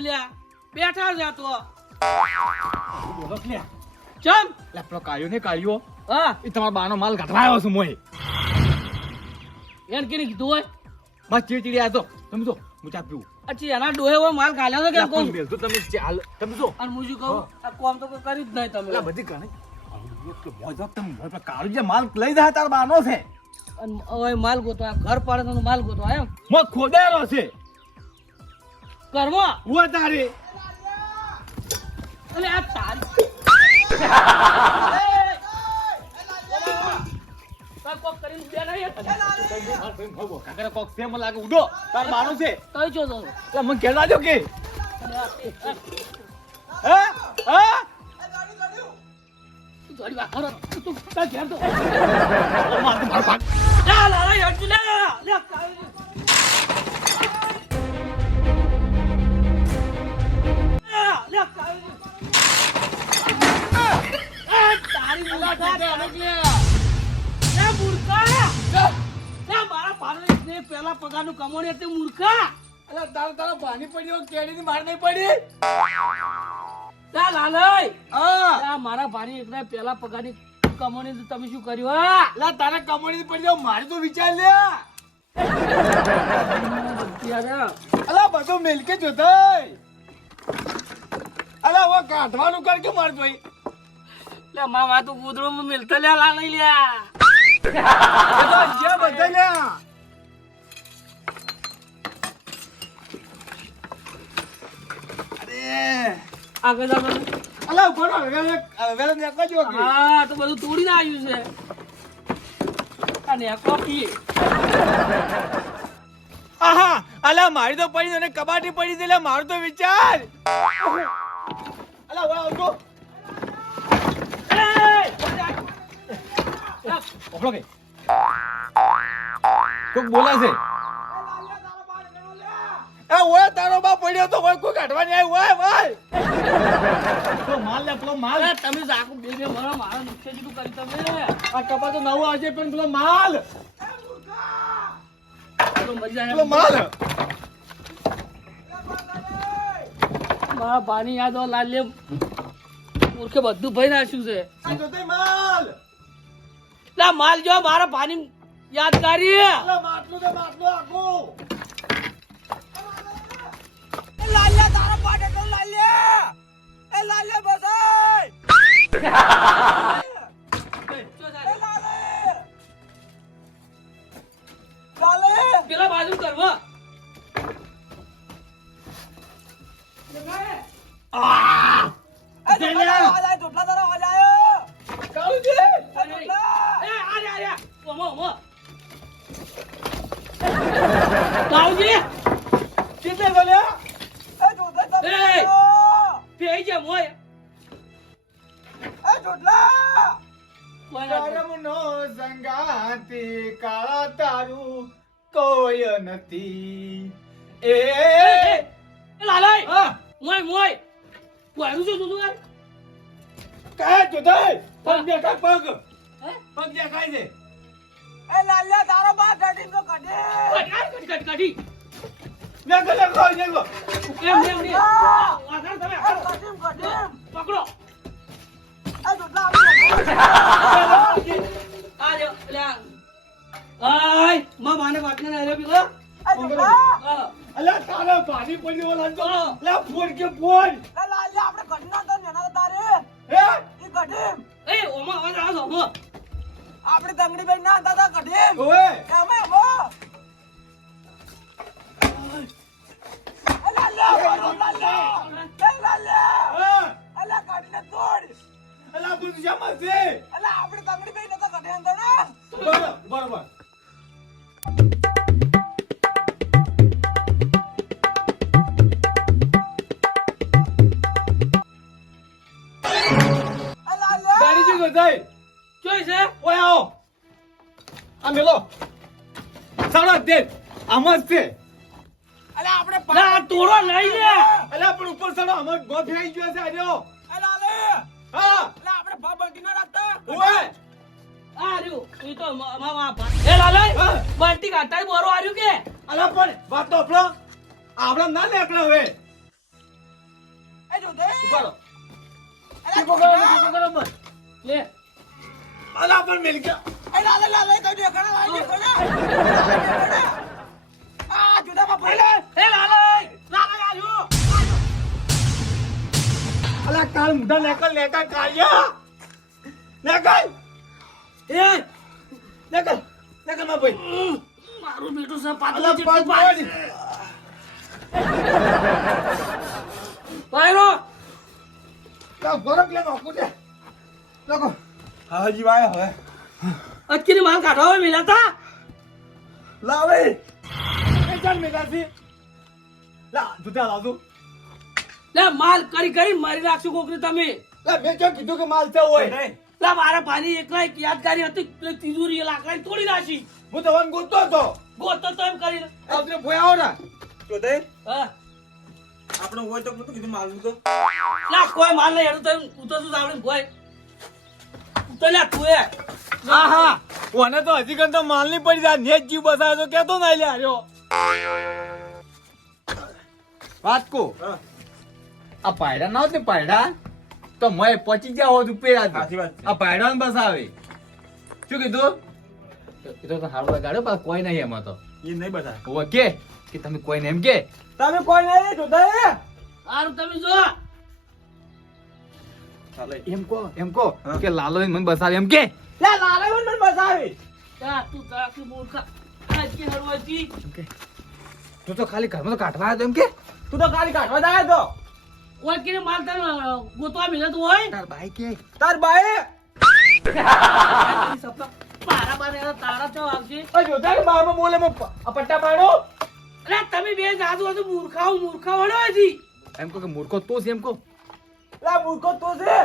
તમે લ્યા બેઠા જ તો બોલો લે ચમ લે પેલો કાળિયો ને કાળિયો હા એ તમારા બાનો માલ કાઢવા આવ્યો છું મોય એને કેને કીધું હોય બસ ચીડી આ તો તમે જો હું ચા પીવું અચ્છી એના ડોહે હોય માલ ગાલ્યો તો કેમ કહું તો તમે ચાલ તમે જો અને મુજી કહું આ કોમ તો કોઈ કરી જ નહીં તમે લે બધી ગણે એટલો મોજો તમે પેલો કાળિયો જે માલ લઈ જાય તાર બાનો છે અને હવે માલ ગોતો આ ઘર પાડે માલ ગોતો એમ મો ખોદેલો છે ઘરમાં હું તારે અલે આ તારી કોક કરીને બે નહીં કાકા કોક છે મને લાગે ઉડો તાર બાનો છે તઈ જો તો લે મને કેલા જો કે હે થોડી વાર ખરો તું તા ઘેર તો માર ભાગ લા લા યાર તું લે લે તારી મુલાકાત મારા ભાડે પેલા પગારનું કમાણી હતી મૂર્ખા અલા તારો પાણી પડ્યો કેડીની માર નહીં પડી લા લાલય હા મારા ભાણી એકના પેલા પગારની કમાણી તો તમે શું કર્યું હા લા તારે કમાણી પડ્યો મારે તો વિચાર લે અલા બધું મિલકે જોતાય અલા ઓ કાઢવાનું કર કે માર ભાઈ લે મામા તું ગુદડો મિલતા લે લાલય લ્યા એ તો જે બધા લે આગળ આગળ અલા ઉભો વેલા ને કજો કે હા તો બધું તોડીને આવ્યું છે અને આ કોફી આહા અલા મારી તો પડી અને કબાટી પડી છે લે મારું તો વિચાર અલા ઓય આવતો ઓફળો કે કોક બોલા છે એ ઓય તારો બા પડ્યો તો ઓય કોઈ કાઢવાની આવી ઓય ઓય તો માલ લે પેલો માલ તમે જાકુ બે બે મારા નુકસાન જેટલું કરી તમે આ કપા તો નવો આવશે પણ પેલો માલ તો મજા પેલો માલ મારા પાણી યાદ હો લાલ્ય મૂર્ખે બધું ભઈ નાખ્યું છે આ જોતે માલ લા માલ જો મારા પાણી યાદ કરી અલા માટલું દે માટલું આખો લાલ્યા તારા પાટે તો લાલ્યા એ લાલ્યા બસાય પેલા બાજુ કરવા સંગાતી કાળા તારું કોઈ નથી એ લાલાય મોય મોય કોઈનું શું તું કાય જોતાય પગ દેખા પગ પગ દેખાય છે એ લાલ્યા તારો બા કઢી તો કઢી દેખો દેખો દેખો એમ આગળ તમે કઢી પકડો માને વાટને ના પીલો અલા તારા પાણી પડ્યો લાંજો લા ફોડ કે ફોડ લાલ્યા આપણે કઢના તો નેના તારે હે ઈ કઢી એ ઓમાં અવાજ આવો ઓમાં આપણે તંગડી ભાઈ ના દાદા કઢી ઓએ અમે ઓમો લાલ્યા અલા કઢને તોડ અલા બધું જમા છે અલા આપણે તંગડી ભાઈ નતા કઢે અંદર ના બરોબર ગાડી જે ગઈ જોઈ છે ઓય આવો આ મેલો સાડા દે આમાં છે અલા આપણે ના તોડો લઈ લે અલા પણ ઉપર સાડો આમાં ગો ફેઈ ગયો છે આજો અલા લે હા અલા આપણે બાબંટી ના રાખતા ઓય આ રહ્યું ઈ તો મામા એ લાલાય બાલ્ટી કાટાઈ બોરો આર્યું કે અલા પણ વાત તો આપણો ના લેકડો હવે કરો અલા ટીપો કરો બસ લે અલા પણ મિલ ગયા એ લાલે તો દેખણા લાલે દેખણા આ જુદામાં પડે એ લાલે આવ્યો અલા કાલ મુઢા નેકલ કાળિયા નેકલ એ માં ભાઈ મારું બેટું છે અલા પાતળું પાંચ પાડી પાયરો કા ગોરક લે નોકુ દે લોકો હાજી વાય હવે અચકીની માલ કાઢો હવે મિલાતા લાવે એ ચાલ મેગાસી લા જુતા લાવજો લે માલ કરી મારી નાખશું કોકને તમે લા મેં જો કીધું કે માલ છે હોય લે મારા પાણી એકલા એક યાદગારી હતી પેલી તિજોરી લાકડાની તોડી નાખી હું તો વન ગોતતો હતો ગોતો તો એમ કરીને આપણે ભોય આવો ના તો દે હા આપણો હોય તો નતું કીધું માલનું તો લા કોઈ માલ નહીં હેડું તો ઉતરતું આવડે કોઈ ઉતર લે તું એ હા હા ઓને તો હજી કન તો માલ ની પડી જાય નેજ જીવ બસાયો તો કેતો ના લે આર્યો વાત કો આ પાયડા ના હોત ને પાયડા તો મય પચી ગયા હોત ઉપેરા સાચી વાત છે. આ પાયડા ને બસાવે શું કીધું એ તો હારું લગાડ્યો પણ કોઈ નહીં એમાં તો એ નહીં બધા ઓવે કે તમે કોઈ નહીં એમ કે તમે કોઈ નહીં તો દે સારું તમે જો ચાલે એમ કો કે લાલો મને બસાવે એમ કે લે લાલે મને બસાવી તું તાકી મૂર્ખા આજકી હરવાજી તું તો ખાલી ઘરમાં તો કાઢવા આવ્યો તો એમ કે તું તો ખાલી કાઢવા જાય તો કોઈ કીને માલ તને ગોતવા મિલત હોય તાર ભાઈ કે તાર બાએ પારા બારા તારા ચો આવશે આ જોતા કે બારમાં બોલે મો પટ્ટા પાડો અરે તમે બે જાદુ હતું મૂર્ખાઓ વળો હજી એમ કો કે મૂર્ખો તો છે એમ કો લા મૂર્ખો તો છે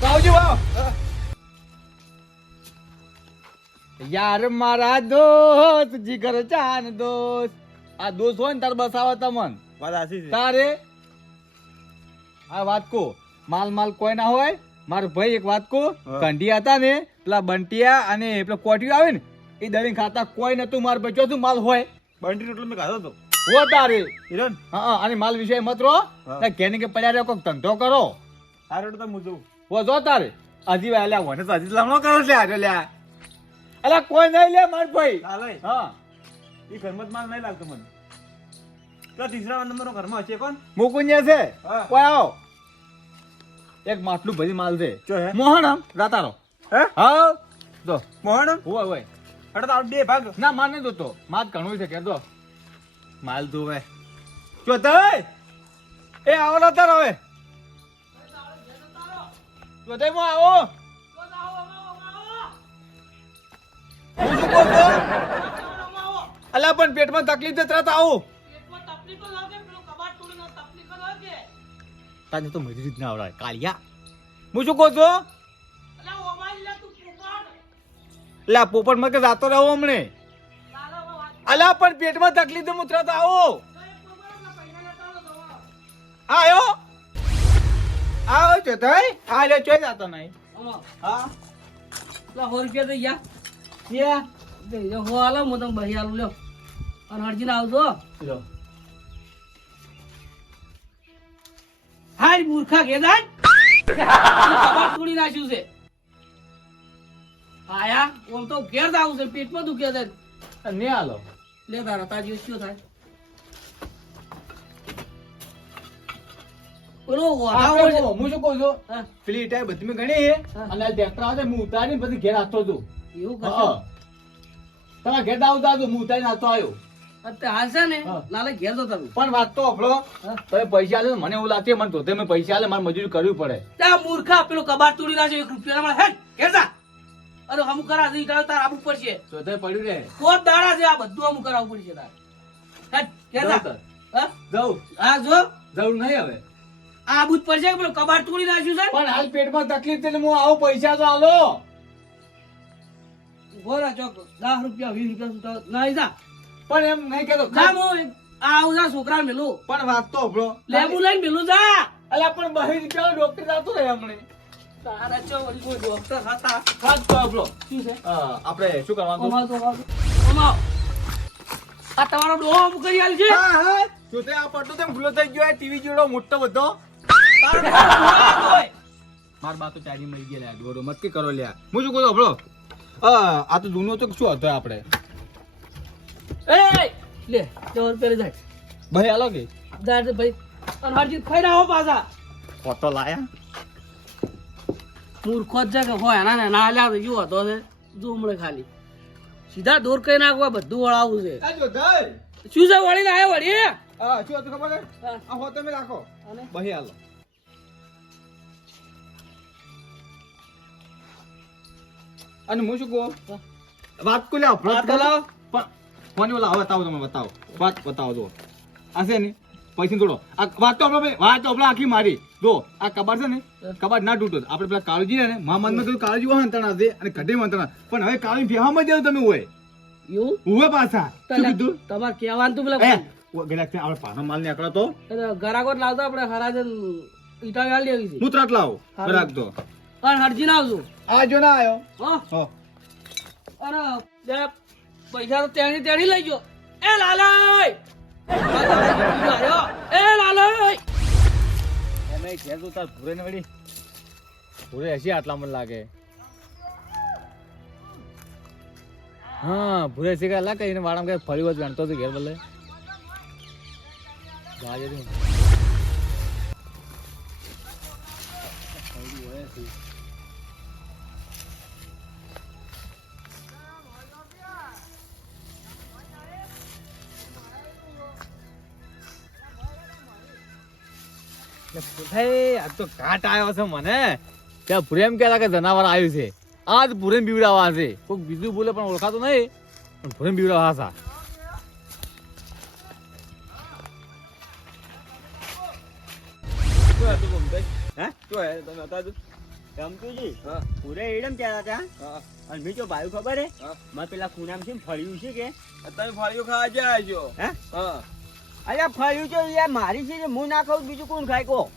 કાવજી વાવ યાર મારા દોસ્ત જીગર ચાન દોસ્ત આ દોસ્ત હોય ને તાર બસાવે તમન વાત સાચી છે તારે આ વાત કો માલ કોઈ ના હોય મારો ભાઈ એક વાત કો હા. કંઢી હતા ને પેલા બંટિયા અને પેલા કોટિયું આવે ને એ દળી ખાતા કોઈ નતું માર ભાઈ ચોથું માલ હોય બંટી રોટલો મેં ખાધો તો હો તારે હિરન હા અને માલ વિષય મત રહો હા. ઘેની કે પડ્યા રહ્યો કોક ધંધો કરો આ રોટલો તો હું જોઉં હો જો તારે હજી વા લ્યા વને તો હજી લમણો કરો લે આજે લ્યા અલા કોઈ નહીં લે માર ભાઈ ચાલે હા એ ઘરમાં જ માલ નહીં લાગતો મને તો ત્રીસરા નંબરનો ઘરમાં હશે કોણ મુકુંજે છે હા. કોઈ આવો એક માટલું બધી માલ છે ચો હે મોહણમ રાતારો હે હા દો મોહન હોય હોય હડો તો બે ભાગ ના માર નહીં દોતો માલ ઘણું છે કે દો માલ દો હવે જો તય એ આવો રાતારો હવે જો તય મો આવો હું શું કહું છું? અલા પણ પેટમાં તકલીફ છે તરત આવું તને તો મજૂરી જ ના આવડે કાળિયા હું શું કહું છું એટલે આ પોપટ માં કે જાતો રહો હમણે અલા પણ પેટમાં તકલીફ છે હું તરત આવો આયો આવો છો તઈ આ લે ચોઈ જાતો નહીં હા રૂપિયા થઈ ગયા ક્યાં હો હાલો હું તમે બહી હાલું લ્યો અને હરજીને આવજો લો હાય મૂર્ખા ઘેદાન કબાટ તોડી નાખ્યું છે આયા ઓમ તો ઘેર જ આવું છે પેટમાં દુખે છે ને આલો લે તારા તાજી શું થાય ઓલો આપણે વાળો કહો, હું શું કહું છું હા, પેલી ઈટાઈ બધી મેં ગણી હા. અને આ ટ્રેક્ટર આવે હું ઉતારીને બધી ઘેર આપતો છું એવું હા. કરશે તમારા ઘેર દાવ દાવ હું ઉતારીને આપતો આવ્યો અત્યારે હાલ છે ને હા. લાલે ઘેર તો તમે પણ વાત તો આપણો હા. તમે પૈસા આલે મને એવું લાગે મને ધોતે મેં પૈસા આલે મારે મજૂરી કરવી પડે ત્યાં મૂર્ખા પેલો કબાટ તોડી નાખ્યો 1 રૂપિયા મળે હે ઘેર જા અરે હમુ કરા દઈ તાર આબુ પડશે ધોતે પડ્યું રે કોટ દાડા છે આ બધું હમુ કરાવવું પડશે તાર હે ઘેર જા જવું હા જવું હા જો જવું નહીં હવે આ બુજ પડશે કે પેલો કબાટ તોડી નાખ્યું છે પણ હાલ પેટમાં તકલીફ છે એટલે હું આવું પૈસા તો આલો બોરા ચોક 10 રૂપિયા 20 રૂપિયા તો નહીં જા પણ એમ નહીં કેતો જા હું આવું જા છોકરા મેલું પણ વાત તો આપણો લેબુ લઈને મેલું જા અલ્યા પણ 2 રૂપિયા ડોક્ટર જાતો રહે હમણે તારા ચો વળી કોઈ ડોક્ટર હતા વાત તો આપણો શું છે આપણે શું કરવાનું અમાવ તો અમાવ આ તમારો ડોહો અમુક કરી આલ છે હા હા જો તે આ પડતો તેમ ખુલ્લો થઈ ગયો ટીવી જોડો મોટો બધો તારો ડોહો ધોળાયો તોય. માર બા તો ચારી મરી ગયા લ્યા દોડો મત કે કરો લ્યા હું શું કહું આપણો આ તો જૂનો તો શું હતો આપણે એ લે 100 રૂપિયા જાય ભાઈ આલો કે જાય ભાઈ અને હરજી ખાઈ ના હો પાછા ફોટો લાયા મૂર્ખો જ છે કે હોય ના ના લ્યા તો જુઓ તો છે જો હમણે ખાલી સીધા દૂર કઈ નાખવા બધું વળાવું છે આ જો દઈ શું છે વળીને આવ્યો વળી હા શું હતું ખબર છે હા. આ હો તમે રાખો અને ભાઈ આલો અને હું શું કહું વાત કો લ્યા વાત લાવો ફોન લાવો બતાવો તમે બતાવો વાત બતાવો જો આ છે ને પૈસા થોડો આ વાત તો આપણે આખી મારી જો આ કબાડ છે ને કબાડ ના તૂટો આપણે પેલા કાળજી ને મા મનમાં તો કાળજી હોય અંતણા છે અને ગઢે મંતણા પણ હવે કાળી ફેવામાં જાવ તમે હોય એવું ઉવે પાછા શું કીધું તમારે કહેવાનું તું પેલા ગેલાક આપણે પાનો માલ નીકળો તો ગરાકોટ લાવતો આપણે હરાજે ઈટા ગાલી આવી છે હું ત્રાટ લાવો બરાક તો અને હરજી ના આવજો આ જો ના આવ્યો હા હો અને બે પૈસા તો તેણી લઈ ગયો એ લાલાય એ લાલાય એને ઘેર તો તાર ભૂરે ને વળી ભૂરે હશે આટલા મને લાગે હા ભૂરે શીખા લાગે એને વાળામાં કઈ ફરી વાત ગણતો હતો ઘેર બોલે ગાજે તું આ તો ઘાટ આવ્યો છે મને ત્યાં ભૂરે એમ કહેતા કે જનાવર આવ્યું છે આજ ભૂરે બીવડાવવા છે કોઈક બીજું બોલે પણ ઓળખાતું નહીં પણ ભૂરે બીવડાવવા છે ફળ્યું છે યાર મારી છે હું ના ખાઉં બીજું કોણ ખાય કો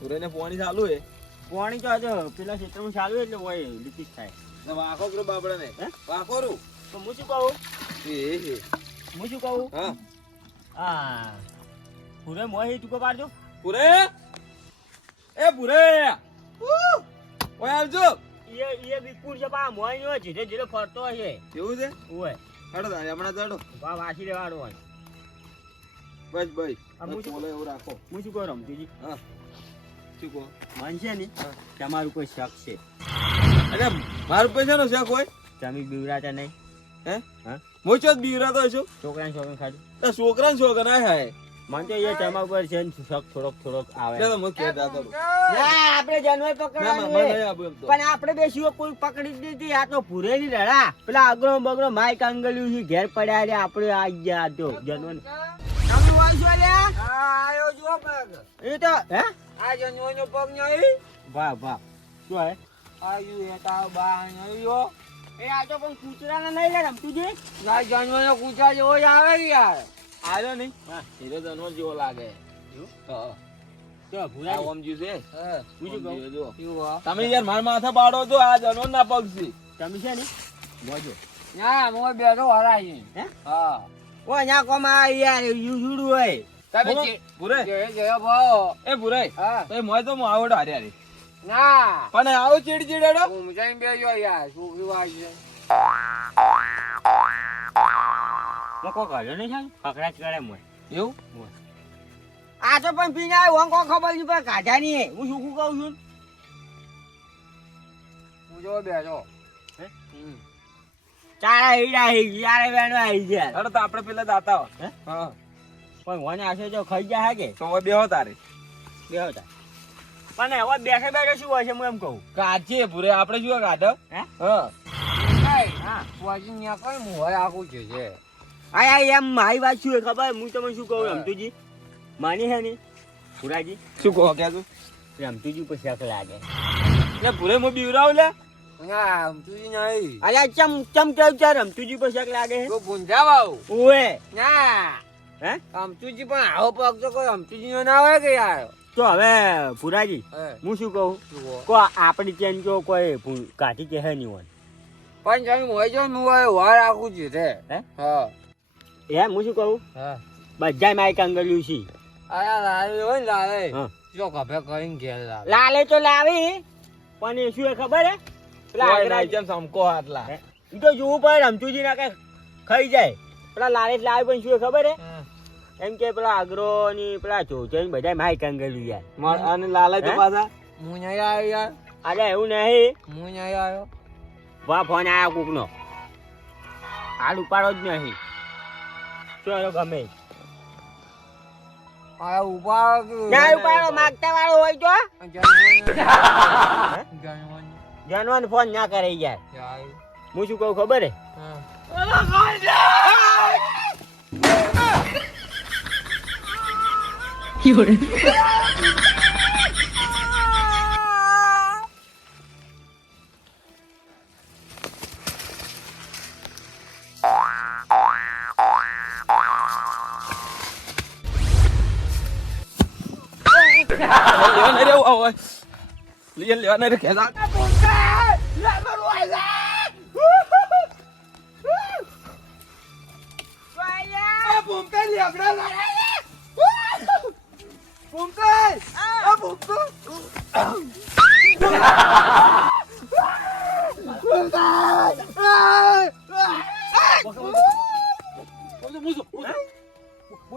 પાણી ચાલુ હે પાણી તો આજે પેલા ક્ષેત્રમાં ચાલુ એટલે હોય લીટીસ થાય વાખો કરો બાપડે ને વાખો રૂ તો હું શું કહું એ હું શું કહું હા હા પૂરે મોય ટૂંકો પાડજો ભૂરે એ ભૂરે ઓય આવજો એ વિપુર છે પા મોય નો ધીરે ધીરે ફરતો છે એવું છે ઓય હેડો તારે હમણાં ચાડો બા વાસી રેવાડો હોય બસ ભાઈ આ હું શું- બોલો એવું રાખો હું શું કહું રમતુજી હા શું કહો મન છે ને તમારું કોઈ શક છે અરે મારું પૈસાનો શક હોય તમે બીવરાતા નહીં હે હા હું ચો બીવરાતો છું છોકરાને છોકરાને ખાધું તો છોકરાને છોકરા ના ખાય મન તો એ તમારા ઉપર છે ને શક થોડોક આવે ચાલો હું કહેતા કરું આપણે જાનવર ના પકડવાનું મને છે. નહીં આપું એમ તો પણ આપણે બે શિવો કોઈ પકડી જ દીધી આ તો ભૂરેની લડા પેલા અગરો બગરો માઈક અંગલ્યું છે ઘેર પડ્યા રે આપણે આ ગયા તો જાનવર એ તો હે આ જનવાનો પગ નહીં વાહ વાહ શું હે આયુ એ તા બા નયો એ આ તો પણ કૂતરાને નહીં લે રમતુજી ના જનવાનો કૂચા જેવો જ આવે કે યાર આવ્યો નહીં હા હીરો જનવાનો જેવો લાગે હા તો ભૂરા ઓમ જ્યુ છે હા બીજું કહું જો તમે યાર માર માથા પાડો છો આ જનવાનો ના પગ છે તમે છે ને મોજો ના મોય બેઠો હરાઈ હે હા ઓ ન્યા કોમાં યાર યુડું હોય તમે ભૂરે જય ભાવ એ ભૂરે હા તો મોય તો હું આવડો હારે હારે ના પણ આવો ચીડ ચીડેડો હું જઈને બેજો યાર છોકરી વાળી છે મકો કર્યો નહીં છે પકડા જ કરે મોય એવું આ તો પણ પીને ઓન કો ખબર નહીં પણ કાઢ્યા નહીં હું શું કહું છું હું જો બેઠો ચારા હીડા હી યાર વેણો આવી ગયા અરે તો આપણે પેલા દાતા હો હે? હા પણ મને આશે જો ખાઈ જાય કે તો હવે બેહો તારે બે હતા પણ હવે બેઠે બેઠે શું હોય છે હું એમ કહું કાચે ભૂરે આપણે શું કાઢો હે હા હા વાજી ન્યા કઈ મોય આખું છે આ એમ મારી વાત શું ખબર હું તમને શું કહું રમતુજી માની છે ને પુરાજી શું કહો કે તું રમતુજી પર શક લાગે એ ભૂરે મો બીવરાવ લે ના રમતુજી નહીં અરે ચમ છે રમતુજી પર શક લાગે છે તો ભૂંજાવાવ ઓએ ના હે અમતુજી પણ આવો પગ તો કોઈ અમતુજી નો ના હોય કે યાર તો હવે પુરાજી હું શું કહું કો આપણી ચેન જો કોઈ કાઠી કે હે નહીં હોય પણ તમે મોય જો નું હોય વાર આખું છે હે હા એમ હું શું કહું હા બધા માઈક આંગળ્યું છે આયા લાવે હોય ને લાવે હા. જો કભે કરીને ઘેર લાવે લાલે તો લાવી પણ એ શું એ ખબર હે પેલા આગરા જેમ સમકો આટલા ઈ તો જોવું પડે રમતુજી ના કઈ ખાઈ જાય પેલા લાલે જ લાવે પણ શું એ ખબર હે એમ કે પેલા આગરો ની પેલા ચોચો ની બધા માઈક આંગળ્યું યાર અને લાલે તો પાછા હું નહીં આવ્યો યાર અરે એવું નહીં હું નહીં આવ્યો વાહ ફોન આયા કોક નો હાલ ઉપાડો જ નહીં શું ગમે આ ઉભા ના ઉપાડો માગતા વાળો હોય તો જાનવાન ફોન ના કરે યાર હું શું કહું ખબર હે લેવા નહીં રહેવું આવો લેવા નહીં રે ખેલા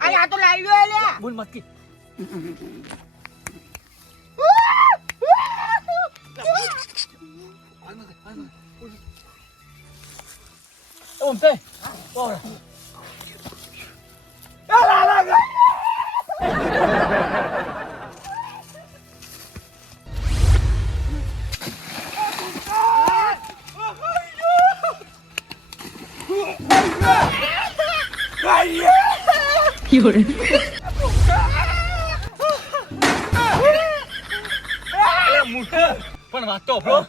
અરે આ તો લાવ્યો લ્યા બોલ મત કી પણ વાત તો આપણો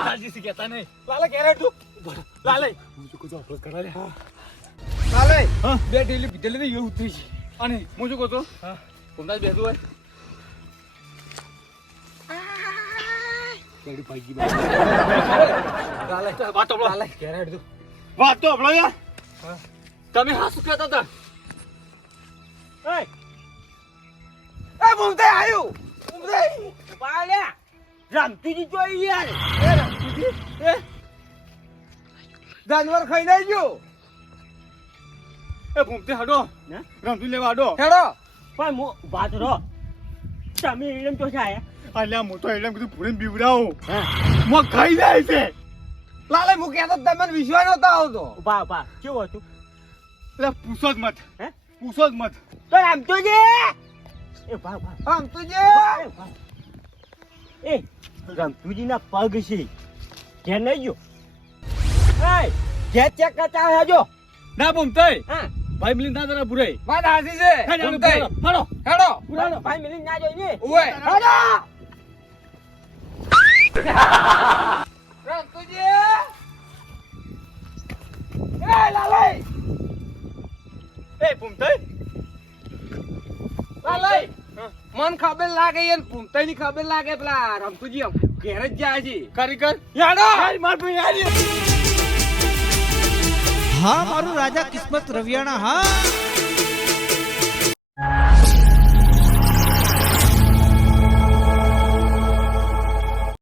લાલજી કહેતા નહીં લાલે કેરેટ તું લાલે હું શું કહું અભ્યાસ કરા લે લાલે બે ડેલી પીધેલી એ ઉતરી છે અને હું શું કહું છું કોમદાસ બેસું હોય કેડી ભાગી લાલે વાત તો લાલે કેરેટ તું વાત તો આપણો યાર તમે હા શું કહેતા હતા એ ભૂમતે આયું ભૂમતે પાલ્યા રમતુજી જોઈ યાર એ રમતુજી એ જાનવર ખાઈ જાય ગયો એ ભૂમતે હડો ને રમતું લેવા હડો હેડો પણ મો વાત રો તમે એમ તો છે અલ્યા મોટો એટલે કીધું પૂરે બીવડાવો હા મો ખાઈ જાય છે લાલે હું કહેતો તમને વિશ્વાસ નતો આવતો ઉભા ઉભા કેવું હતું એટલે પૂછો જ મત હે પૂછો જ મત તો રમતુજી એ ભા ભા આમ તું જે એ રમતુજી ના પગ છે ઘેર નહીં ગયો એ ઘેર ચેક કરતા હેજો ના ભૂમતે હા ભાઈ મિલિન ના જરા પૂરે વાત હાસી છે હેડો હેડો પુરાનો ભાઈ મિલી ના જોઈ ને ઓય હેડો રામ તુજે એ લાલે એ ભૂમતે લાલે મન ખબર લાગે યાર ભૂમતાઈ ની ખબર લાગે પેલા રમતુજી ઘેર જ જાય છે કારીગર યાડો માર ભાઈ યાર હા મારું રાજા કિસ્મત રવિયાણા હા